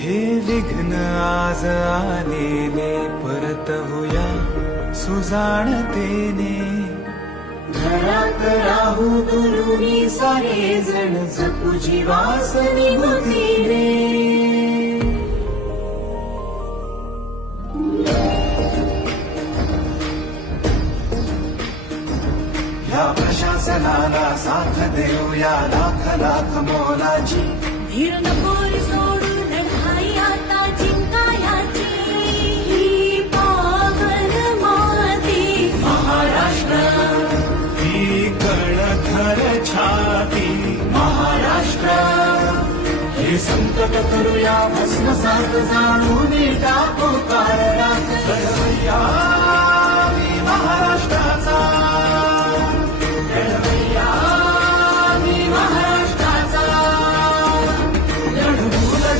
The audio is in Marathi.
हे विघ्न आज आलेले परत होया सुजाणतेने. घरात राहू दुरुनी सारे जण जपू जीवास निभूतीने. या प्रशासनाला साथ देऊया लाख लाख मोलाची. भीड नको रे सोडू लढाई आता जिंकायाची. ही पावन माती महाराष्ट्र ही कर्णधर छाती. महाराष्ट्र हे संकट करूया भस्मसात जाणून टाकू काळरात. लढवया मी महाराष्ट्राचा